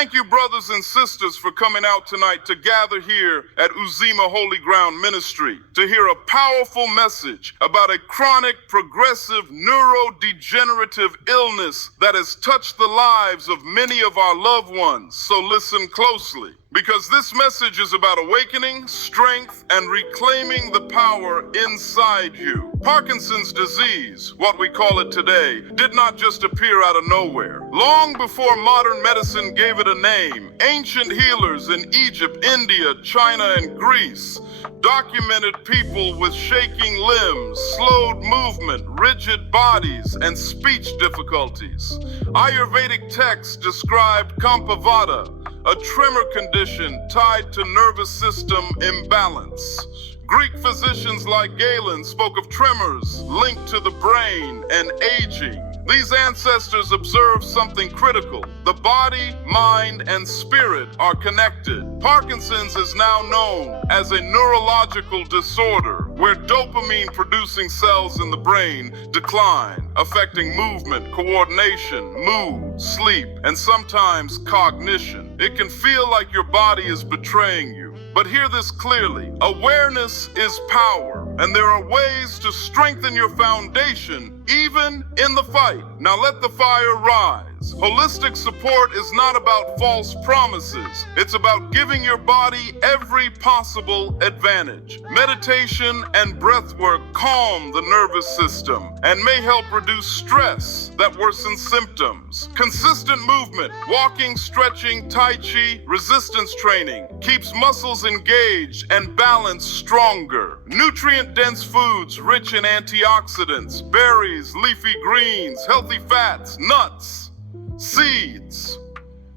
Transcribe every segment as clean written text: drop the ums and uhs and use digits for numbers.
Thank you, brothers and sisters, for coming out tonight to gather here at Uzimah Holy Ground Ministry to hear a powerful message about a chronic, progressive, neurodegenerative illness that has touched the lives of many of our loved ones. So listen closely, because this message is about awakening, strength, and reclaiming the power inside you. Parkinson's disease, what we call it today, did not just appear out of nowhere. Long before modern medicine gave it a name, ancient healers in Egypt, India, China, and Greece documented people with shaking limbs, slowed movement, rigid bodies, and speech difficulties. Ayurvedic texts described Kampavada, a tremor condition tied to nervous system imbalance. Greek physicians like Galen spoke of tremors linked to the brain and aging. These ancestors observed something critical. The body, mind, and spirit are connected. Parkinson's is now known as a neurological disorder where dopamine-producing cells in the brain decline, affecting movement, coordination, mood, sleep, and sometimes cognition. It can feel like your body is betraying you. But hear this clearly. Awareness is power, and there are ways to strengthen your foundation even in the fight. Now let the fire rise. Holistic support is not about false promises. It's about giving your body every possible advantage. Meditation and breath work calm the nervous system and may help reduce stress that worsens symptoms. Consistent movement, walking, stretching, tai chi, resistance training keeps muscles engaged and balance stronger. Nutrient-dense foods rich in antioxidants, berries, leafy greens, healthy fats, nuts, seeds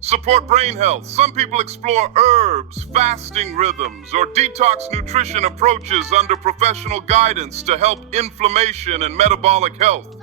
support brain health. Some people explore herbs, fasting rhythms, or detox nutrition approaches under professional guidance to help inflammation and metabolic health.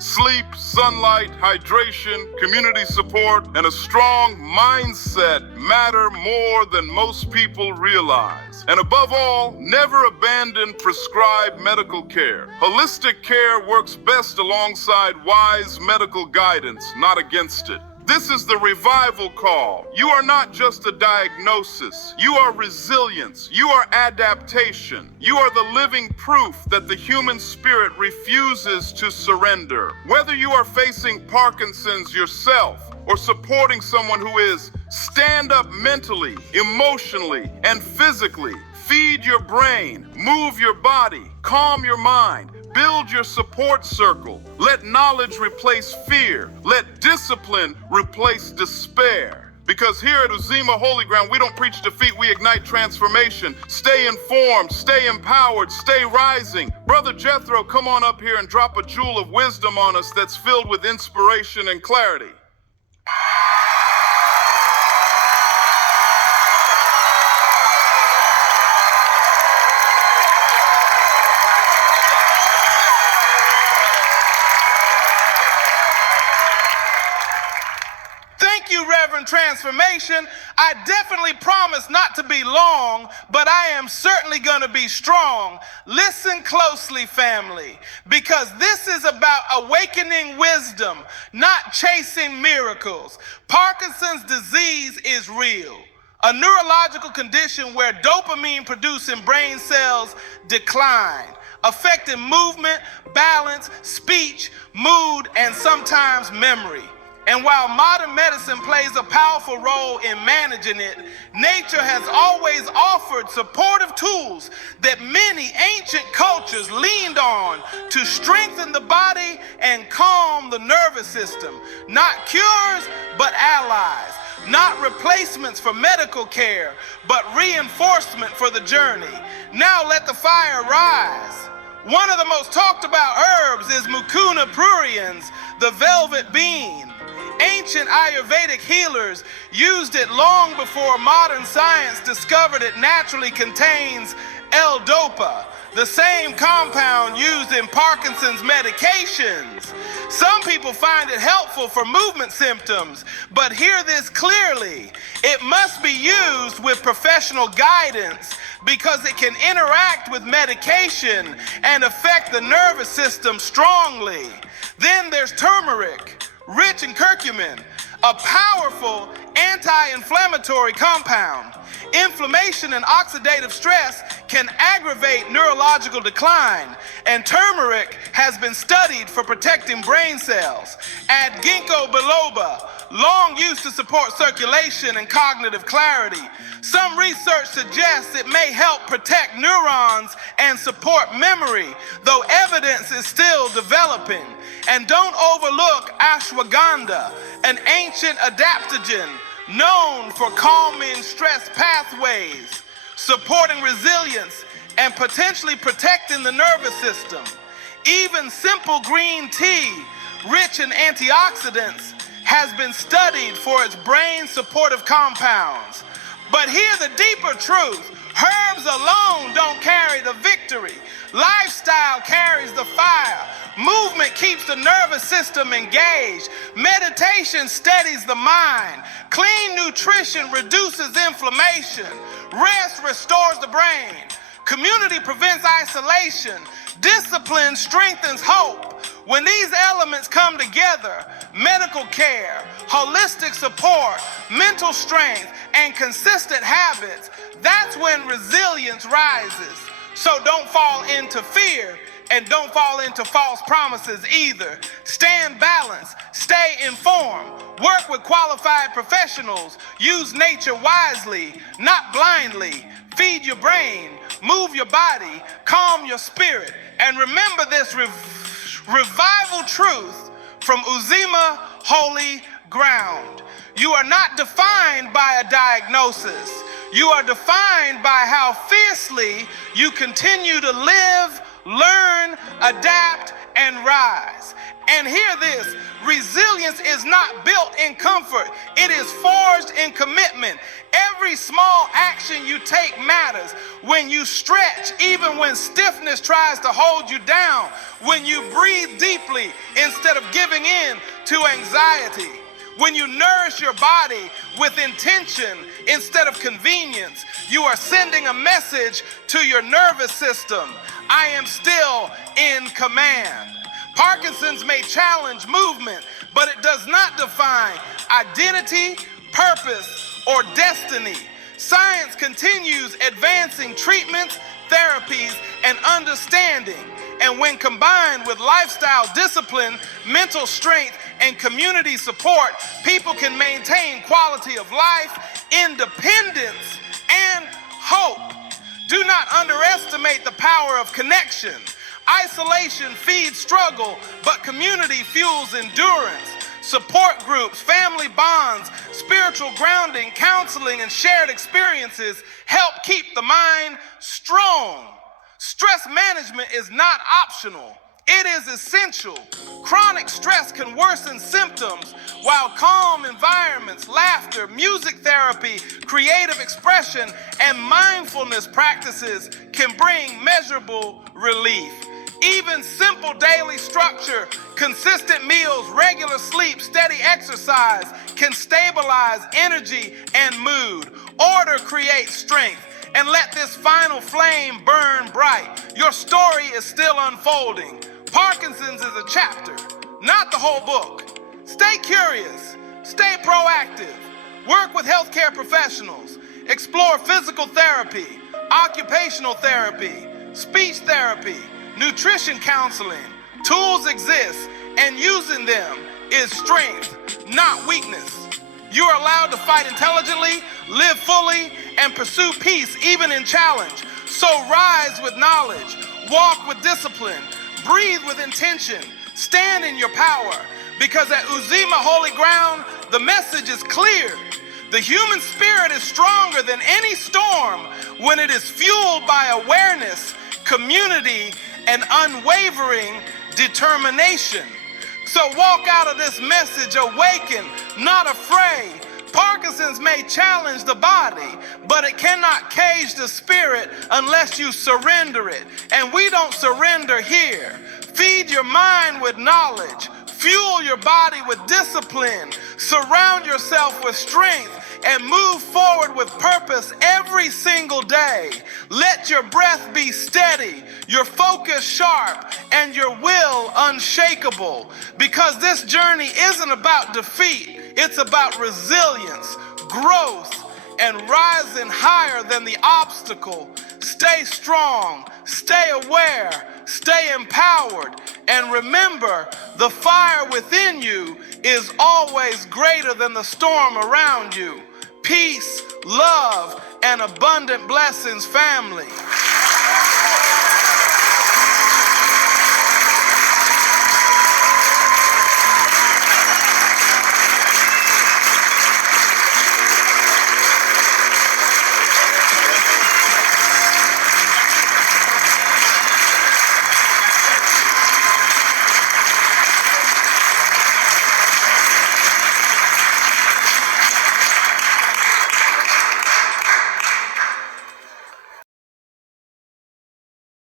Sleep, sunlight, hydration, community support, and a strong mindset matter more than most people realize. And above all, never abandon prescribed medical care. Holistic care works best alongside wise medical guidance, not against it. This is the revival call. You are not just a diagnosis. You are resilience. You are adaptation. You are the living proof that the human spirit refuses to surrender. Whether you are facing Parkinson's yourself or supporting someone who is, stand up mentally, emotionally, and physically. Feed your brain, move your body, calm your mind. Build your support circle. Let knowledge replace fear. Let discipline replace despair. Because here at Uzimah Holy Ground, we don't preach defeat, we ignite transformation. Stay informed, stay empowered, stay rising. Brother Jethro, come on up here and drop a jewel of wisdom on us that's filled with inspiration and clarity. Transformation. I definitely promise not to be long, but I am certainly going to be strong. Listen closely, family, because this is about awakening wisdom, not chasing miracles. Parkinson's disease is real. A neurological condition where dopamine-producing brain cells decline, affecting movement, balance, speech, mood, and sometimes memory. And while modern medicine plays a powerful role in managing it, nature has always offered supportive tools that many ancient cultures leaned on to strengthen the body and calm the nervous system. Not cures, but allies. Not replacements for medical care, but reinforcement for the journey. Now let the fire rise. One of the most talked about herbs is mucuna pruriens, the velvet bean. Ancient Ayurvedic healers used it long before modern science discovered it naturally contains L-dopa, the same compound used in Parkinson's medications. Some people find it helpful for movement symptoms, but hear this clearly. It must be used with professional guidance because it can interact with medication and affect the nervous system strongly. Then there's turmeric, rich in curcumin, a powerful anti-inflammatory compound. Inflammation and oxidative stress can aggravate neurological decline, and turmeric has been studied for protecting brain cells. Add ginkgo biloba, long used to support circulation and cognitive clarity. Some research suggests it may help protect neurons and support memory, though evidence is still developing. And don't overlook ashwagandha, an ancient adaptogen known for calming stress pathways, supporting resilience, and potentially protecting the nervous system. Even simple green tea, rich in antioxidants, has been studied for its brain supportive compounds. But hear the deeper truth. Herbs alone don't carry the victory. Lifestyle carries the fire. Movement keeps the nervous system engaged. Meditation steadies the mind. Clean nutrition reduces inflammation. Rest restores the brain. Community prevents isolation. Discipline strengthens hope. When these elements come together, medical care, holistic support, mental strength, and consistent habits, that's when resilience rises. So don't fall into fear and don't fall into false promises either. Stand balanced, stay informed, work with qualified professionals, use nature wisely, not blindly. Feed your brain, move your body, calm your spirit, and remember this revival truth from Uzimah Holy Ground. You are not defined by a diagnosis. You are defined by how fiercely you continue to live, learn, adapt, and rise. And hear this, resilience is not built in comfort. It is forged in commitment. Every small action you take matters. When you stretch, even when stiffness tries to hold you down. When you breathe deeply instead of giving in to anxiety. When you nourish your body with intention instead of convenience, you are sending a message to your nervous system. I am still in command. Parkinson's may challenge movement, but it does not define identity, purpose, or destiny. Science continues advancing treatments, therapies, and understanding. And when combined with lifestyle discipline, mental strength, and community support, people can maintain quality of life, independence, and hope. Do not underestimate the power of connection. Isolation feeds struggle, but community fuels endurance. Support groups, family bonds, spiritual grounding, counseling, and shared experiences help keep the mind strong. Stress management is not optional. It is essential. Chronic stress can worsen symptoms, while calm environments, laughter, music therapy, creative expression, and mindfulness practices can bring measurable relief. Even simple daily structure, consistent meals, regular sleep, steady exercise can stabilize energy and mood. Order creates strength. And let this final flame burn bright. Your story is still unfolding. Parkinson's is a chapter, not the whole book. Stay curious, stay proactive, work with healthcare professionals, explore physical therapy, occupational therapy, speech therapy, nutrition counseling. Tools exist, and using them is strength, not weakness. You are allowed to fight intelligently, live fully, and pursue peace even in challenge. So rise with knowledge, walk with discipline, breathe with intention, stand in your power. Because at Uzimah Holy Ground, the message is clear. The human spirit is stronger than any storm when it is fueled by awareness, community, and unwavering determination. So walk out of this message awakened, not afraid. Parkinson's may challenge the body, but it cannot cage the spirit unless you surrender it. And we don't surrender here. Feed your mind with knowledge. Fuel your body with discipline. Surround yourself with strength and move forward with purpose every single day. Let your breath be steady, your focus sharp, and your will unshakable. Because this journey isn't about defeat. It's about resilience, growth, and rising higher than the obstacle. Stay strong, stay aware, stay empowered, and remember, the fire within you is always greater than the storm around you. Peace, love, and abundant blessings, family.